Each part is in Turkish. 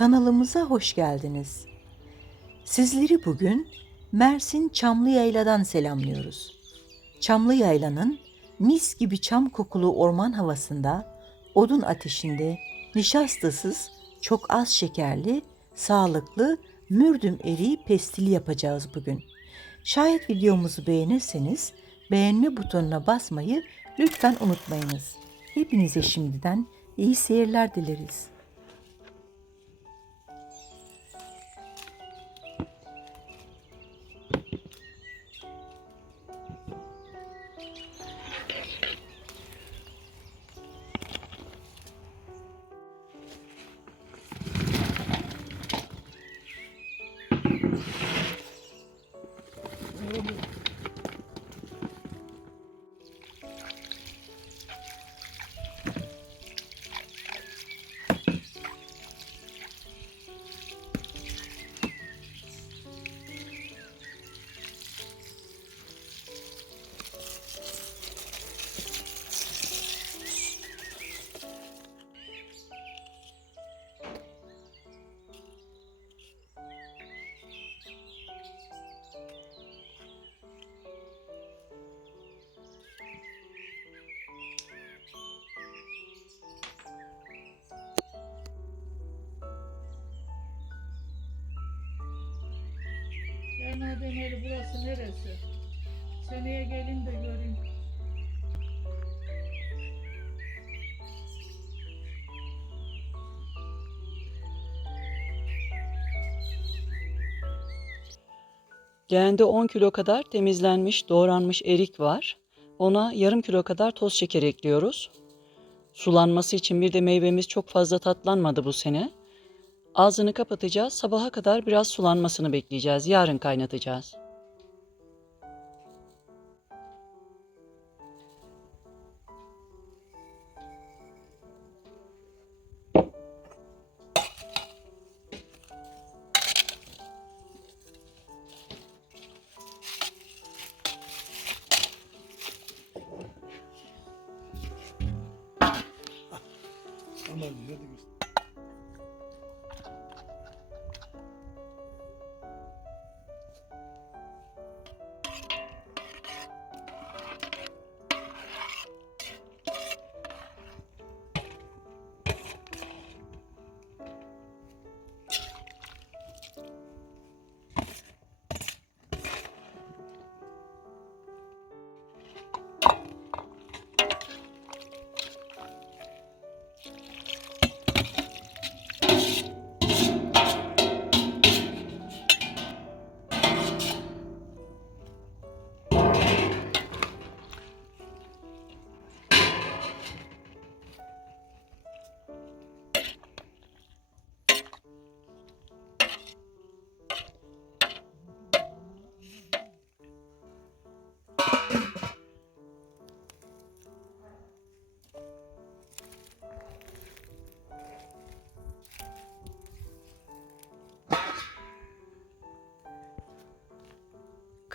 Kanalımıza hoş geldiniz. Sizleri bugün Mersin Çamlıyayla'dan selamlıyoruz. Çamlıyayla'nın mis gibi çam kokulu orman havasında, odun ateşinde, nişastasız, çok az şekerli, sağlıklı mürdüm eriği pestili yapacağız bugün. Şayet videomuzu beğenirseniz beğenme butonuna basmayı lütfen unutmayınız. Hepinize şimdiden iyi seyirler dileriz. Eli burası neresi? Seneye gelin de göreyim. Leğende 10 kilo kadar temizlenmiş, doğranmış erik var. Ona yarım kilo kadar toz şeker ekliyoruz. Sulanması için bir de meyvemiz çok fazla tatlanmadı bu sene. Ağzını kapatacağız. Sabaha kadar biraz sulanmasını bekleyeceğiz. Yarın kaynatacağız.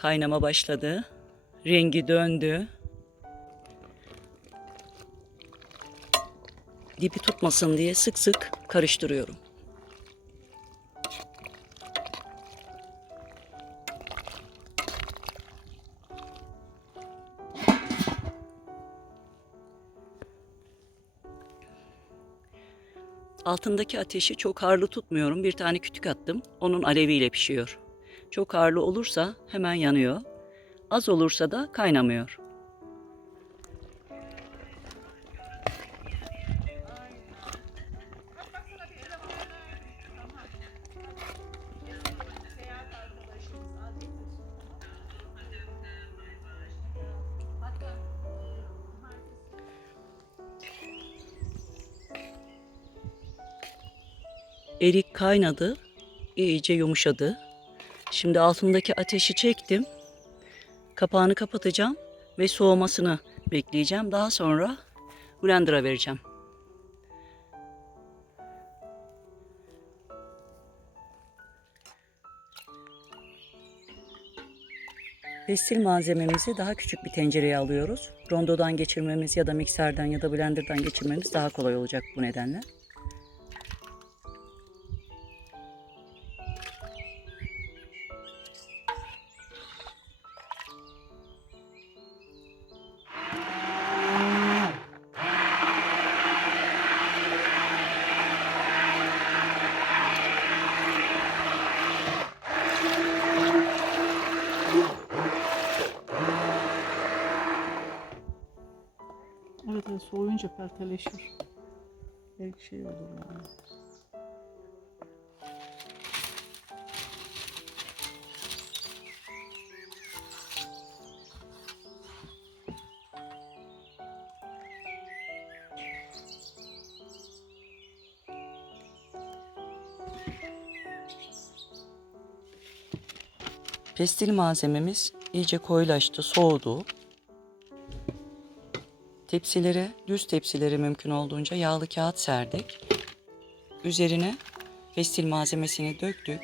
Kaynama başladı. Rengi döndü. Dibi tutmasın diye sık sık karıştırıyorum. Altındaki ateşi çok harlı tutmuyorum. Bir tane kütük attım. Onun aleviyle pişiyor. Çok harlı olursa hemen yanıyor. Az olursa da kaynamıyor. Erik kaynadı, iyice yumuşadı. Şimdi altındaki ateşi çektim. Kapağını kapatacağım ve soğumasını bekleyeceğim. Daha sonra blender'a vereceğim. Pestil malzememizi daha küçük bir tencereye alıyoruz. Rondodan geçirmemiz ya da mikserden ya da blenderdan geçirmemiz daha kolay olacak bu nedenle. Koyunca perteleşir. Belki şey olur yani. Pestil malzememiz iyice koyulaştı, soğudu. Tepsilere, düz tepsilere mümkün olduğunca yağlı kağıt serdik. Üzerine pestil malzemesini döktük.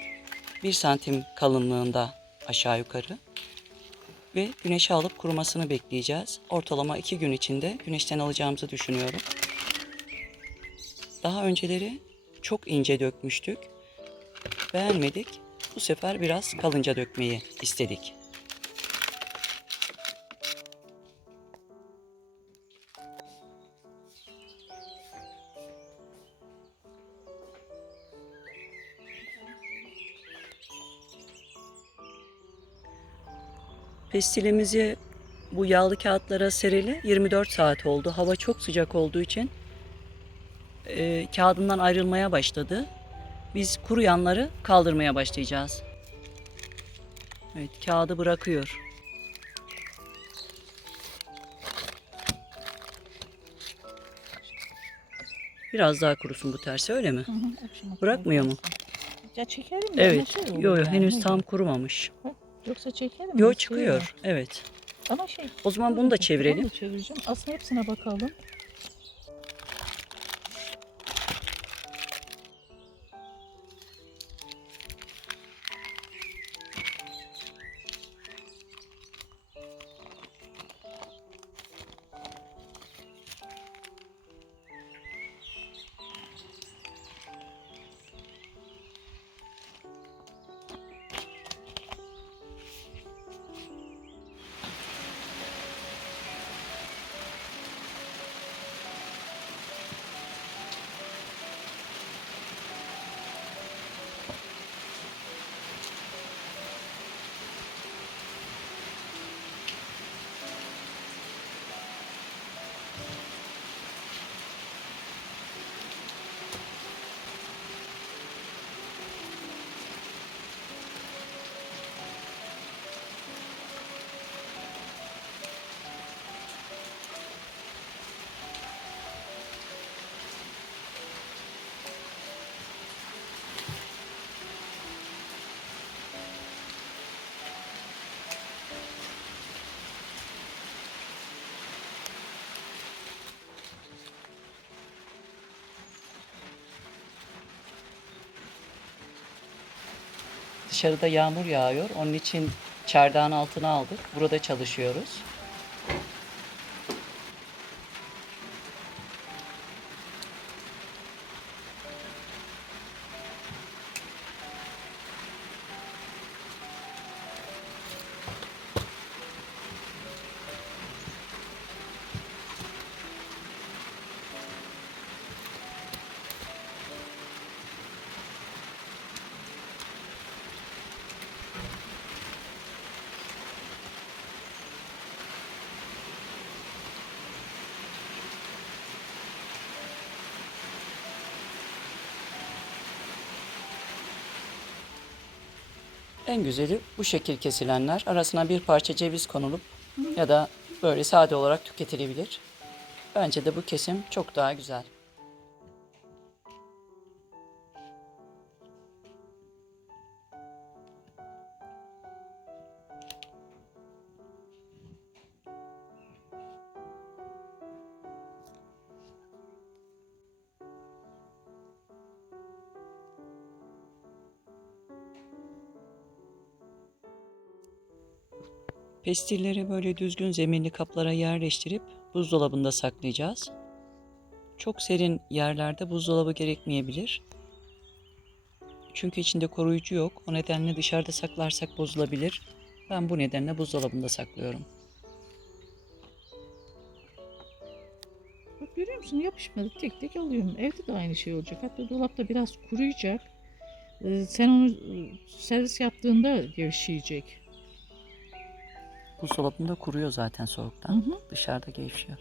1 santim kalınlığında aşağı yukarı. Ve güneşe alıp kurumasını bekleyeceğiz. Ortalama 2 gün içinde güneşten alacağımızı düşünüyorum. Daha önceleri çok ince dökmüştük. Beğenmedik. Bu sefer biraz kalınca dökmeyi istedik. Pestilimizi bu yağlı kağıtlara serili 24 saat oldu. Hava çok sıcak olduğu için e, kağıdından ayrılmaya başladı. Biz kuruyanları kaldırmaya başlayacağız. Evet, kağıdı bırakıyor. Biraz daha kurusun bu tersi öyle mi? Hı hı, Bırakmıyor mu? Ya çekerim. Evet. ne şey olur Yo yo yani, henüz tam kurumamış. Yoksa çekerim. Yo bir şey çıkıyor. Evet. Ama şey. O zaman bunu da çevirelim. da çevireceğim. Aslında hepsine bakalım. Dışarıda yağmur yağıyor. Onun için çardağın altına aldık. Burada çalışıyoruz. En güzeli bu şekil kesilenler. Arasına bir parça ceviz konulup ya da böyle sade olarak tüketilebilir. Bence de bu kesim çok daha güzel. Pestilleri böyle düzgün zeminli kaplara yerleştirip buzdolabında saklayacağız. Çok serin yerlerde buzdolabı gerekmeyebilir. Çünkü içinde koruyucu yok. O nedenle dışarıda saklarsak bozulabilir. Ben bu nedenle buzdolabında saklıyorum. Bak görüyor musun yapışmadı tek tek alıyorum. Evde de aynı şey olacak. Hatta dolapta biraz kuruyacak. Ee, sen onu e, servis yaptığında gevşeyecek. Buzdolabında kuruyor zaten Hı soğuktan. hı. Dışarıda gevşiyor.